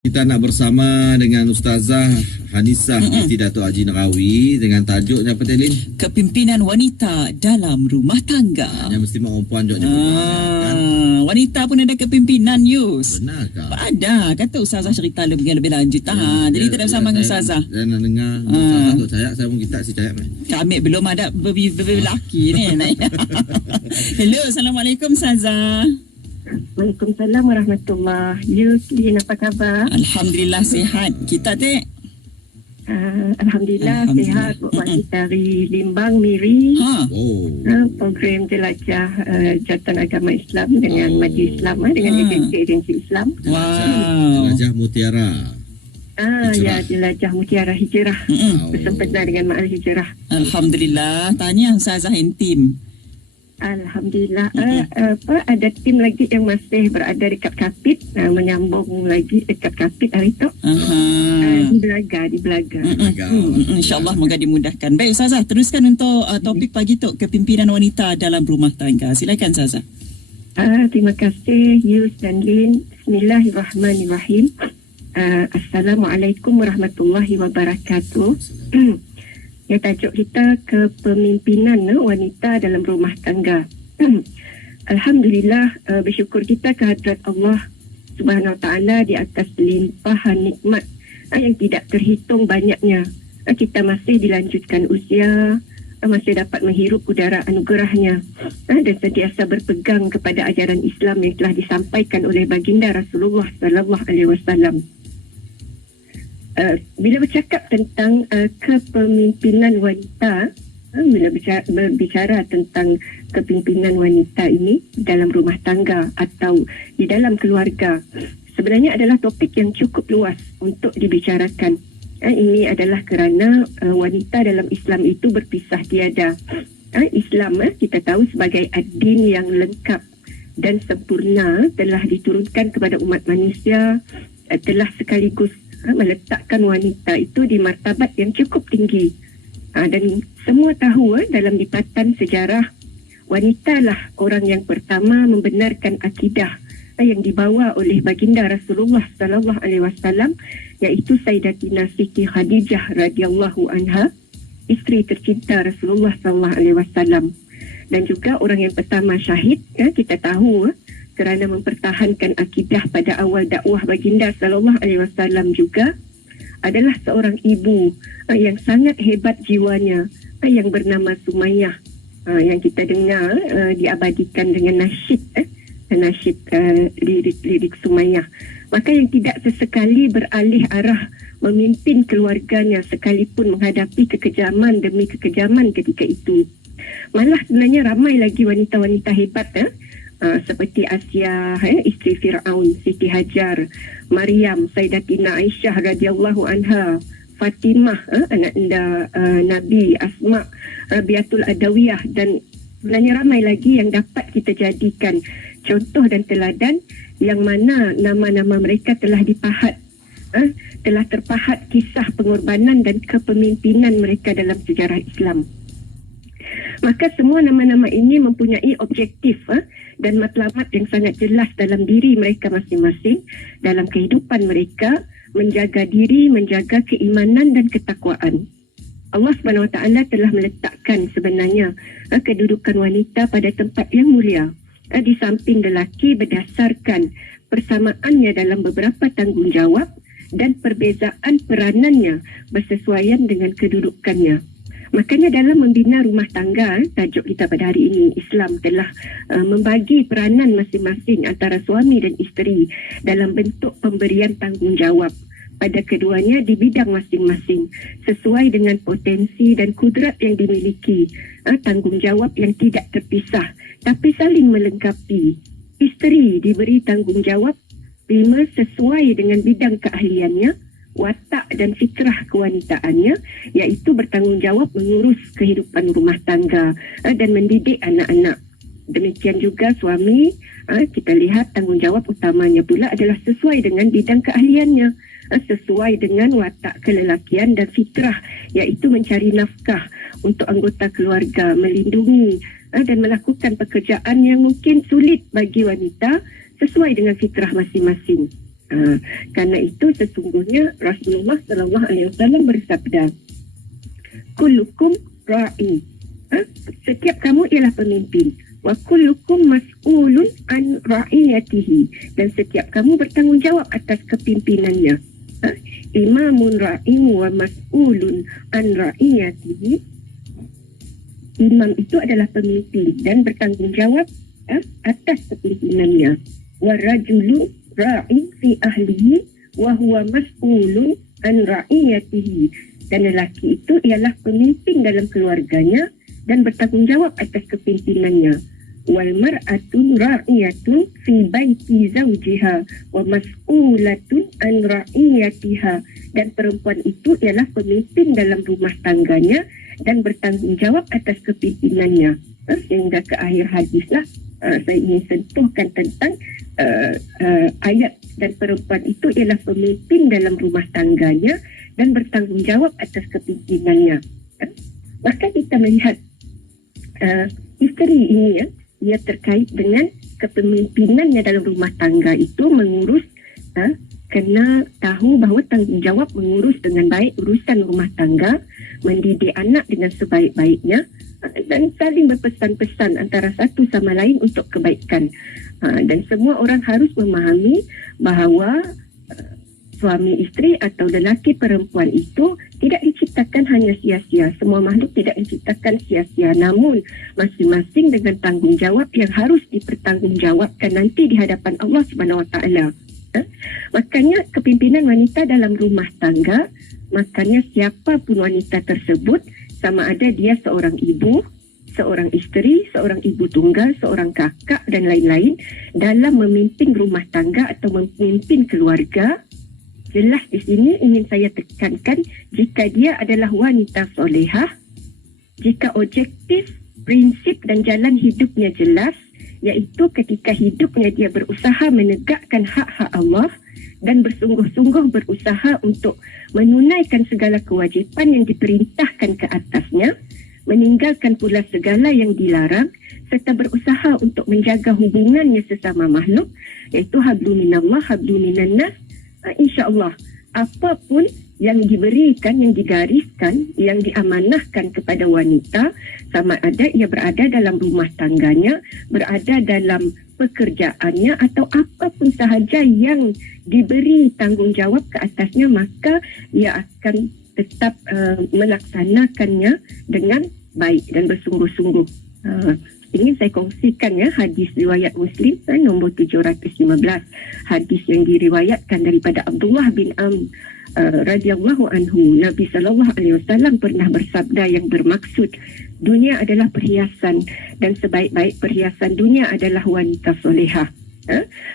Kita nak bersama dengan Ustazah Hanisah binti Dato' Haji Narawi dengan tajuknya apa tadi? Kepimpinan wanita dalam rumah tangga. Yang mesti mak perempuan jawabnya kan? Wanita pun ada kepimpinan, Yus. Benarkah? Ada. Kata Ustazah cerita lebih lanjut. Jadi tidak bersama dengan Ustazah. Saya nak dengar Ustazah Tok Cayak. Saya pun kita si Cayak. Kami belum ada lelaki ni. Hello, Assalamualaikum Ustazah. Waalaikumsalam warahmatullahi. Yusli, apa khabar? Alhamdulillah sihat. Kita teh Alhamdulillah sihat. Kita dari Limbang Miri. Program jelajah Jabatan Agama Islam dengan Majlis Islam, dengan agensi Islam. Wow. Jelajah Mutiara. Ya, jelajah Mutiara Hijrah. Bersempena dengan Ma'al Hijrah. Alhamdulillah. Tanya Ustazah intim. Alhamdulillah. Ada tim lagi yang masih berada dekat Kapit, menyambung lagi dekat Kapit hari itu. Di Belaga. InsyaAllah moga dimudahkan. Baik Ustazah, teruskan untuk topik pagi tu, kepimpinan wanita dalam rumah tangga. Silakan Ustazah. Terima kasih Yus dan Lin. Bismillahirrahmanirrahim. Assalamualaikum warahmatullahi wabarakatuh. Ya, tajuk kita kepemimpinan wanita dalam rumah tangga. Alhamdulillah, bersyukur kita kehadrat Allah Subhanahu Wa Taala di atas limpahan nikmat yang tidak terhitung banyaknya. Kita masih dilanjutkan usia, masih dapat menghirup udara anugerahnya, dan sentiasa berpegang kepada ajaran Islam yang telah disampaikan oleh baginda Rasulullah Sallallahu Alaihi Wasallam. Bila bercakap tentang kepemimpinan wanita, bila berbicara tentang kepimpinan wanita ini dalam rumah tangga atau di dalam keluarga, sebenarnya adalah topik yang cukup luas untuk dibicarakan. Ini adalah kerana wanita dalam Islam itu berpisah tiada. Islam kita tahu sebagai ad-din yang lengkap dan sempurna, telah diturunkan kepada umat manusia, telah sekaligus meletakkan wanita itu di martabat yang cukup tinggi. Dan semua tahu dalam lipatan sejarah, wanitalah orang yang pertama membenarkan akidah yang dibawa oleh baginda Rasulullah sallallahu alaihi wasallam, iaitu Sayyidatina Siti Khadijah radhiyallahu anha, isteri tercinta Rasulullah sallallahu alaihi wasallam, dan juga orang yang pertama syahid, kita tahu, kerana mempertahankan akidah pada awal dakwah baginda sallallahu alaihi wasallam juga adalah seorang ibu yang sangat hebat jiwanya, yang bernama Sumayyah, yang kita dengar diabadikan dengan nasyid lirik Sumayyah. Maka yang tidak sesekali beralih arah memimpin keluarganya sekalipun menghadapi kekejaman demi kekejaman ketika itu. Malah sebenarnya ramai lagi wanita-wanita hebat seperti Asia, isteri Fir'aun, Siti Hajar, Maryam, Sayyidatina Aisyah radhiyallahu anha, Fatimah, anak anda Nabi, Asma, Rabiatul Adawiyah, dan sebenarnya ramai lagi yang dapat kita jadikan contoh dan teladan, yang mana nama-nama mereka telah dipahat, telah terpahat kisah pengorbanan dan kepemimpinan mereka dalam sejarah Islam. Maka semua nama-nama ini mempunyai objektif dan matlamat yang sangat jelas dalam diri mereka masing-masing, dalam kehidupan mereka, menjaga diri, menjaga keimanan dan ketakwaan. Allah Subhanahu Wa Taala telah meletakkan sebenarnya kedudukan wanita pada tempat yang mulia di samping lelaki berdasarkan persamaannya dalam beberapa tanggungjawab dan perbezaan peranannya bersesuaian dengan kedudukannya. Makanya dalam membina rumah tangga, tajuk kita pada hari ini, Islam telah membagi peranan masing-masing antara suami dan isteri dalam bentuk pemberian tanggungjawab pada keduanya di bidang masing-masing sesuai dengan potensi dan kudrat yang dimiliki. Tanggungjawab yang tidak terpisah tapi saling melengkapi. Isteri diberi tanggungjawab 5 sesuai dengan bidang keahliannya, watak dan fitrah kewanitaannya, iaitu bertanggungjawab mengurus kehidupan rumah tangga dan mendidik anak-anak. Demikian juga suami, kita lihat tanggungjawab utamanya pula adalah sesuai dengan bidang keahliannya, sesuai dengan watak kelelakian dan fitrah, iaitu mencari nafkah untuk anggota keluarga, melindungi dan melakukan pekerjaan yang mungkin sulit bagi wanita sesuai dengan fitrah masing-masing. Karena itu sesungguhnya Rasulullah SAW bersabda, kullukum ra'i. Setiap kamu ialah pemimpin. Wa kullukum mas'ulun an ra'iyatihi. Dan setiap kamu bertanggungjawab atas kepimpinannya. Imamun ra'in wa mas'ulun an ra'iyatihi. Imam itu adalah pemimpin dan bertanggungjawab atas kepimpinannya. Wa rajulu ra'in fi ahlihi wa huwa mas'ulun an ra'iyatihi. Dan lelaki itu ialah pemimpin dalam keluarganya dan bertanggungjawab atas kepimpinannya. Wal mar'atun ra'iyatun fi baiti zawjiha wa mas'ulatun an ra'iyatiha. Dan perempuan itu ialah pemimpin dalam rumah tangganya dan bertanggungjawab atas kepimpinannya. Sehingga ke akhir hadis lah, saya ingin sentuhkan tentang ayat, dan perempuan itu ialah pemimpin dalam rumah tangganya dan bertanggungjawab atas kepimpinannya. Maka kita melihat isteri ini ia terkait dengan kepemimpinannya dalam rumah tangga itu mengurus, kena tahu bahawa tanggungjawab mengurus dengan baik urusan rumah tangga, mendidik anak dengan sebaik-baiknya, dan saling berpesan-pesan antara satu sama lain untuk kebaikan. Dan semua orang harus memahami bahawa suami isteri atau lelaki perempuan itu tidak diciptakan hanya sia-sia. Semua makhluk tidak diciptakan sia-sia. Namun masing-masing dengan tanggungjawab yang harus dipertanggungjawabkan nanti di hadapan Allah Subhanahu Wa Taala. Makanya kepimpinan wanita dalam rumah tangga, makanya siapapun wanita tersebut, sama ada dia seorang ibu, seorang isteri, seorang ibu tunggal, seorang kakak dan lain-lain, dalam memimpin rumah tangga atau memimpin keluarga, jelas di sini ingin saya tekankan, jika dia adalah wanita solehah, jika objektif, prinsip dan jalan hidupnya jelas, iaitu ketika hidupnya dia berusaha menegakkan hak-hak Allah dan bersungguh-sungguh berusaha untuk menunaikan segala kewajipan yang diperintahkan ke atasnya, meninggalkan pula segala yang dilarang, serta berusaha untuk menjaga hubungannya sesama makhluk, iaitu hablu minallah, hablu minannas. InsyaAllah, apapun yang diberikan, yang digariskan, yang diamanahkan kepada wanita, sama ada ia berada dalam rumah tangganya, berada dalam pekerjaannya, atau apapun sahaja yang diberi tanggungjawab ke atasnya, maka ia akan tetap melaksanakannya dengan baik dan bersungguh-sungguh. Ingin saya kongsikan hadis riwayat Muslim nombor 715, hadis yang diriwayatkan daripada Abdullah bin radhiyallahu anhu. Nabi sallallahu alaihi wasallam pernah bersabda yang bermaksud, dunia adalah perhiasan dan sebaik-baik perhiasan dunia adalah wanita solehah.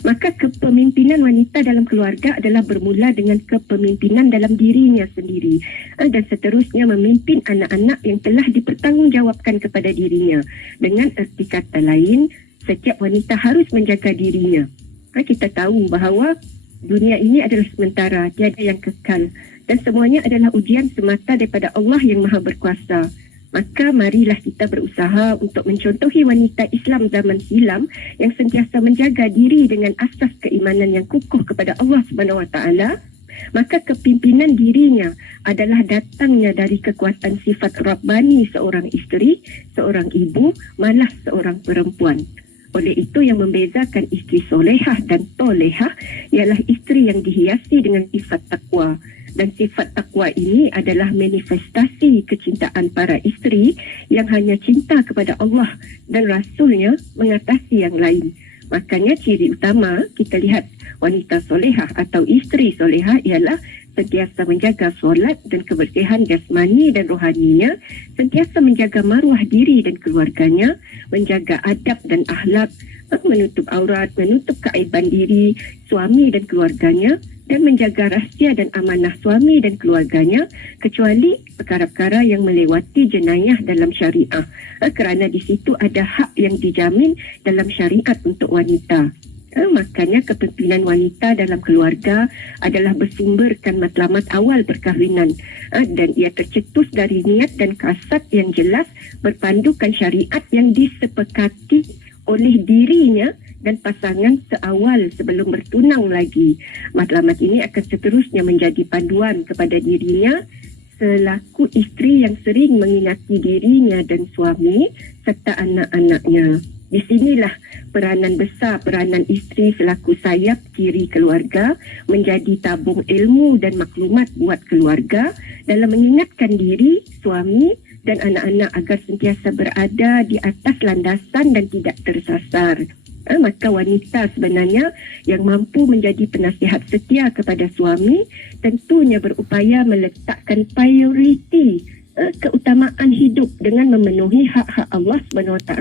Maka kepemimpinan wanita dalam keluarga adalah bermula dengan kepemimpinan dalam dirinya sendiri, dan seterusnya memimpin anak-anak yang telah dipertanggungjawabkan kepada dirinya. Dengan erti kata lain, setiap wanita harus menjaga dirinya. Kita tahu bahawa dunia ini adalah sementara, tiada yang kekal, dan semuanya adalah ujian semata daripada Allah yang Maha Berkuasa. Maka marilah kita berusaha untuk mencontohi wanita Islam zaman silam yang sentiasa menjaga diri dengan asas keimanan yang kukuh kepada Allah Subhanahu Wa Taala. Maka kepimpinan dirinya adalah datangnya dari kekuatan sifat Rabbani seorang isteri, seorang ibu, malah seorang perempuan. Oleh itu yang membezakan isteri solehah dan tolehah ialah isteri yang dihiasi dengan sifat takwa. Dan sifat takwa ini adalah manifestasi kecintaan para isteri yang hanya cinta kepada Allah dan Rasulnya mengatasi yang lain. Makanya ciri utama kita lihat wanita solehah atau isteri solehah ialah sentiasa menjaga solat dan kebersihan jasmani dan rohaninya, sentiasa menjaga maruah diri dan keluarganya, menjaga adab dan akhlak, menutup aurat, menutup keaiban diri, suami dan keluarganya, dan menjaga rahsia dan amanah suami dan keluarganya, kecuali perkara-perkara yang melewati jenayah dalam syariah. Kerana di situ ada hak yang dijamin dalam syariat untuk wanita. Makanya kepimpinan wanita dalam keluarga adalah bersumberkan matlamat awal perkahwinan, dan ia tercetus dari niat dan kasat yang jelas berpandukan syariat yang disepakati oleh dirinya dan pasangan seawal sebelum bertunang lagi. Matlamat ini akan seterusnya menjadi panduan kepada dirinya selaku isteri yang sering mengingati dirinya dan suami serta anak-anaknya. Di sinilah peranan besar peranan isteri selaku sayap kiri keluarga menjadi tabung ilmu dan maklumat buat keluarga dalam mengingatkan diri, suami dan anak-anak agar sentiasa berada di atas landasan dan tidak tersasar. Maka wanita sebenarnya yang mampu menjadi penasihat setia kepada suami tentunya berupaya meletakkan prioriti keutamaan hidup dengan memenuhi hak-hak Allah SWT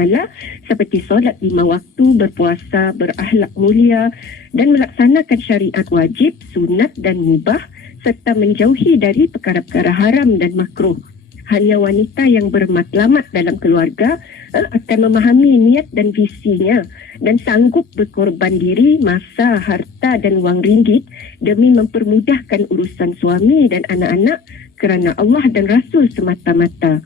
seperti solat 5 waktu, berpuasa, berakhlak mulia dan melaksanakan syariat wajib, sunat dan mubah serta menjauhi dari perkara-perkara haram dan makruh. Hanya wanita yang bermatlamat dalam keluarga akan memahami niat dan visinya dan sanggup berkorban diri, masa, harta dan wang ringgit demi mempermudahkan urusan suami dan anak-anak kerana Allah dan Rasul semata-mata.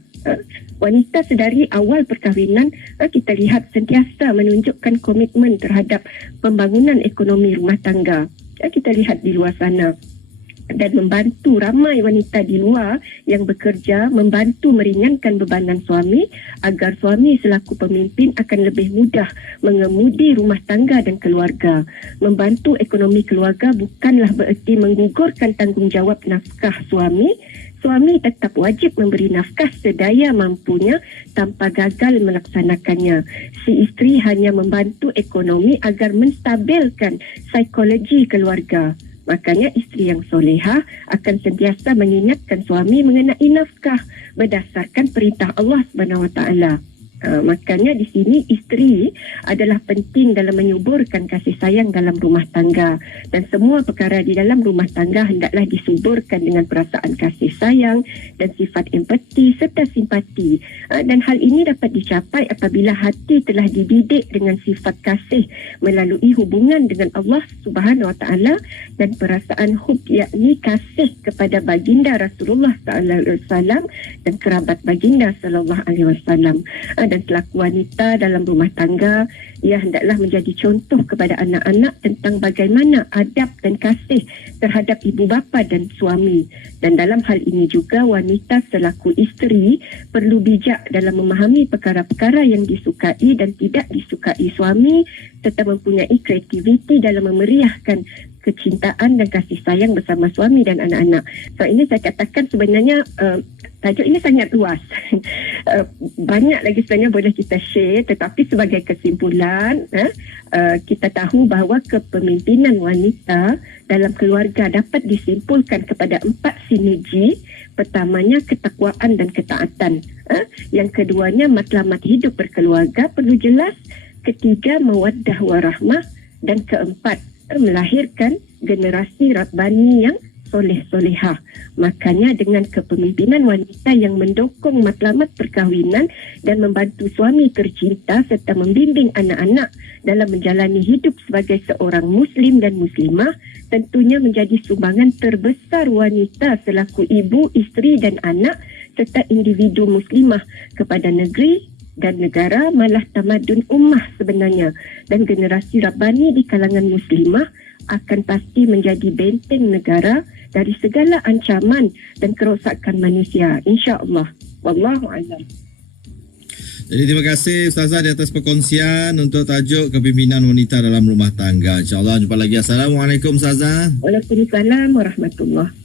Wanita sedari awal perkahwinan kita lihat sentiasa menunjukkan komitmen terhadap pembangunan ekonomi rumah tangga. Kita lihat di luar sana dan membantu ramai wanita di luar yang bekerja membantu meringankan bebanan suami agar suami selaku pemimpin akan lebih mudah mengemudi rumah tangga dan keluarga. Membantu ekonomi keluarga bukanlah bererti menggugurkan tanggungjawab nafkah suami. Suami tetap wajib memberi nafkah sedaya mampunya tanpa gagal melaksanakannya. Si isteri hanya membantu ekonomi agar menstabilkan psikologi keluarga. Makanya isteri yang solehah akan sentiasa mengingatkan suami mengenai nafkah berdasarkan perintah Allah SWT. Makanya di sini isteri adalah penting dalam menyuburkan kasih sayang dalam rumah tangga dan semua perkara di dalam rumah tangga hendaklah disuburkan dengan perasaan kasih sayang dan sifat empati serta simpati. Dan hal ini dapat dicapai apabila hati telah dididik dengan sifat kasih melalui hubungan dengan Allah Subhanahu Wa Taala dan perasaan hub yakni kasih kepada baginda Rasulullah sallallahu alaihi wasallam dan kerabat baginda sallallahu alaihi wasallam. Dan selaku wanita dalam rumah tangga, ia hendaklah menjadi contoh kepada anak-anak tentang bagaimana adab dan kasih terhadap ibu bapa dan suami. Dan dalam hal ini juga wanita selaku isteri perlu bijak dalam memahami perkara-perkara yang disukai dan tidak disukai suami serta mempunyai kreativiti dalam memeriahkan kecintaan dan kasih sayang bersama suami dan anak-anak. So ini saya katakan sebenarnya tajuk ini sangat luas. Banyak lagi sebenarnya boleh kita share, tetapi sebagai kesimpulan kita tahu bahawa kepemimpinan wanita dalam keluarga dapat disimpulkan kepada 4 sinergi. Pertamanya ketakwaan dan ketaatan. Yang keduanya matlamat hidup berkeluarga perlu jelas. Ketiga mawaddah warahmah dan keempat melahirkan generasi Rabbani yang soleh-solehah. Makanya dengan kepemimpinan wanita yang mendukung matlamat perkahwinan dan membantu suami tercinta serta membimbing anak-anak dalam menjalani hidup sebagai seorang Muslim dan Muslimah, tentunya menjadi sumbangan terbesar wanita selaku ibu, isteri dan anak serta individu Muslimah kepada negeri dan negara, malah tamadun ummah sebenarnya. Dan generasi Rabbani di kalangan Muslimah akan pasti menjadi benteng negara dari segala ancaman dan kerosakan manusia, insya-Allah. Wallahu a'lam. Jadi terima kasih Ustazah di atas perkongsian untuk tajuk kepimpinan wanita dalam rumah tangga. InsyaAllah jumpa lagi. Assalamualaikum Ustazah. Waalaikumsalam warahmatullahi